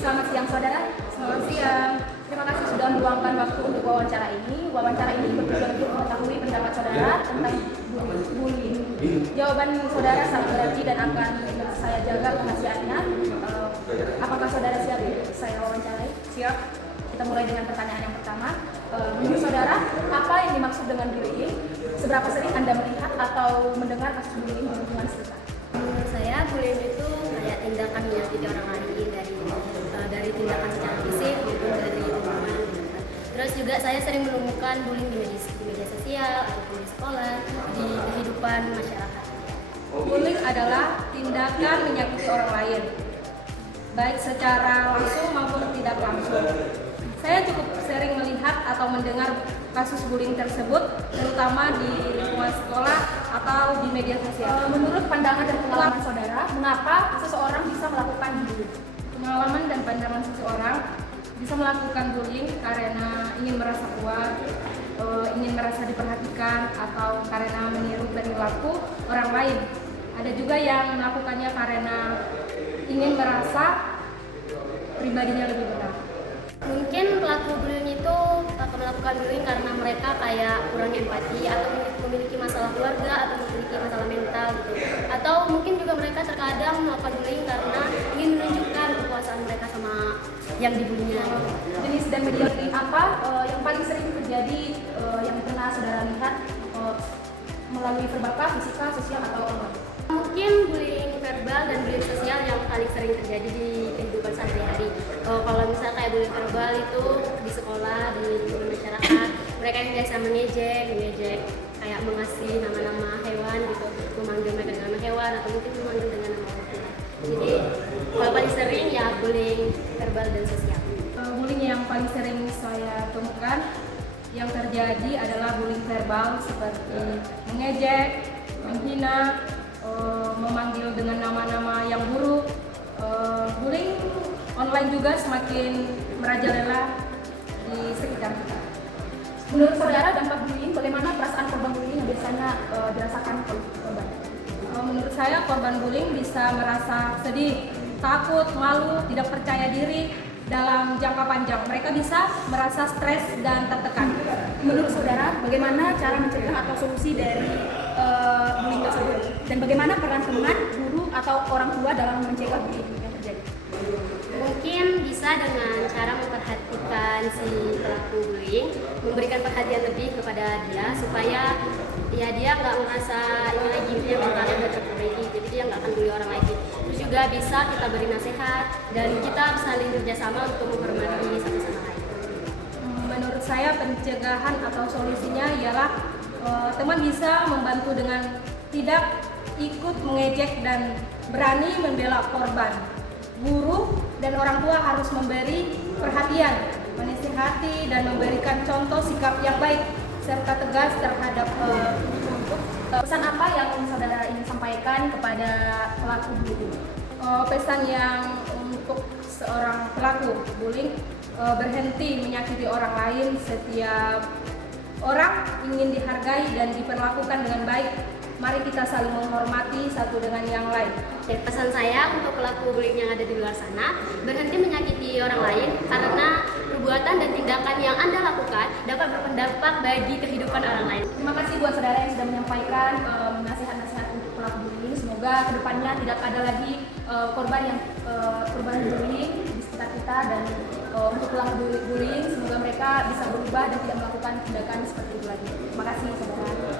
Selamat siang saudara. Selamat siang. Terima kasih sudah meluangkan waktu untuk wawancara ini. Wawancara ini bertujuan untuk mengetahui pendapat saudara tentang bullying. Jawaban saudara sangat berarti dan akan saya jaga kerahasiaannya. Apakah saudara siap untuk saya wawancarai? Siap. Kita mulai dengan pertanyaan yang pertama. Menurut saudara, apa yang dimaksud dengan bullying? Seberapa sering Anda melihat atau mendengar kasus bullying di lingkungan sekitar? Menurut saya, bullying itu kayak tindakan menyakiti orang lain dari tindakan secara fisik maupun dari omongan. Terus juga saya sering menemukan bullying di media sosial ataupun di sekolah, di kehidupan masyarakat. Bullying adalah tindakan menyakiti orang lain, baik secara langsung maupun tidak langsung. Saya cukup sering melihat atau mendengar kasus bullying tersebut, terutama di lingkungan sekolah atau di media sosial. Menurut pandangan dan pengalaman saudara, mengapa seseorang bisa melakukan bullying? Pengalaman dan pandangan seseorang bisa melakukan bullying karena ingin merasa kuat, ingin merasa diperhatikan, atau karena meniru perilaku orang lain. Ada juga yang melakukannya karena ingin merasa pribadinya lebih benar. Mungkin pelaku bullying itu melakukan bullying karena mereka kayak kurang empati atau memiliki masalah keluarga atau memiliki masalah mental gitu. Atau mungkin juga mereka terkadang melakukan bullying karena ingin menunjukkan kekuasaan mereka sama yang dibulinya. Jenis dan media bullying apa yang paling sering terjadi yang pernah saudara lihat melalui verbal, fisika, sosial atau online? Mungkin bullying verbal dan bullying sosial yang paling sering terjadi di kehidupan sehari-hari. Kalau misalnya kayak bullying verbal itu di sekolah, di lingkungan masyarakat, mereka yang biasa mengejek kayak mengasih nama-nama hewan gitu, memanggil mereka dengan nama hewan atau mungkin memanggil dengan nama orang tua. Jadi kalau paling sering ya bullying verbal dan sosial. Bullying yang paling sering saya temukan yang terjadi adalah bullying verbal seperti mengejek, menghina, memanggil dengan nama-nama yang buruk. Bullying online juga semakin merajalela di sekitar kita. Menurut saudara, dampak bullying, bagaimana perasaan korban bullying yang biasanya dirasakan oleh korban? Menurut saya korban bullying bisa merasa sedih, takut, malu, tidak percaya diri dalam jangka panjang. Mereka bisa merasa stres dan tertekan. Menurut saudara, bagaimana cara mencegah atau solusi dari bullying tersebut? Dan bagaimana peran teman, guru, atau orang tua dalam mencegah bullying yang terjadi? Mungkin bisa dengan cara memperhatikan si pelaku bullying, memberikan perhatian lebih kepada dia supaya ya dia nggak merasa ini lagi dia mentalnya udah terperbaiki, jadi dia nggak akan bully orang lagi. Terus juga bisa kita beri nasihat dan kita saling kerjasama untuk menghormati satu sama lain. Menurut saya pencegahan atau solusinya ialah teman bisa membantu dengan tidak ikut mengejek dan berani membela korban. Guru dan orang tua harus memberi perhatian, menasihati dan memberikan contoh sikap yang baik serta tegas terhadap Pesan apa yang saudara ingin sampaikan kepada pelaku bullying? pesan yang untuk seorang pelaku bullying, berhenti menyakiti orang lain. Setiap orang ingin dihargai dan diperlakukan dengan baik. Mari kita saling menghormati satu dengan yang lain. Dan pesan saya untuk pelaku bullying yang ada di luar sana, berhenti menyakiti orang lain karena perbuatan dan tindakan yang Anda lakukan dapat berdampak bagi kehidupan orang lain. Terima kasih buat saudara yang sudah menyampaikan nasihat-nasihat untuk pelaku bullying. Semoga kedepannya tidak ada lagi korban bullying di sekitar kita, dan untuk pelaku bullying semoga mereka bisa berubah dan tidak melakukan tindakan seperti itu lagi. Terima kasih saudara.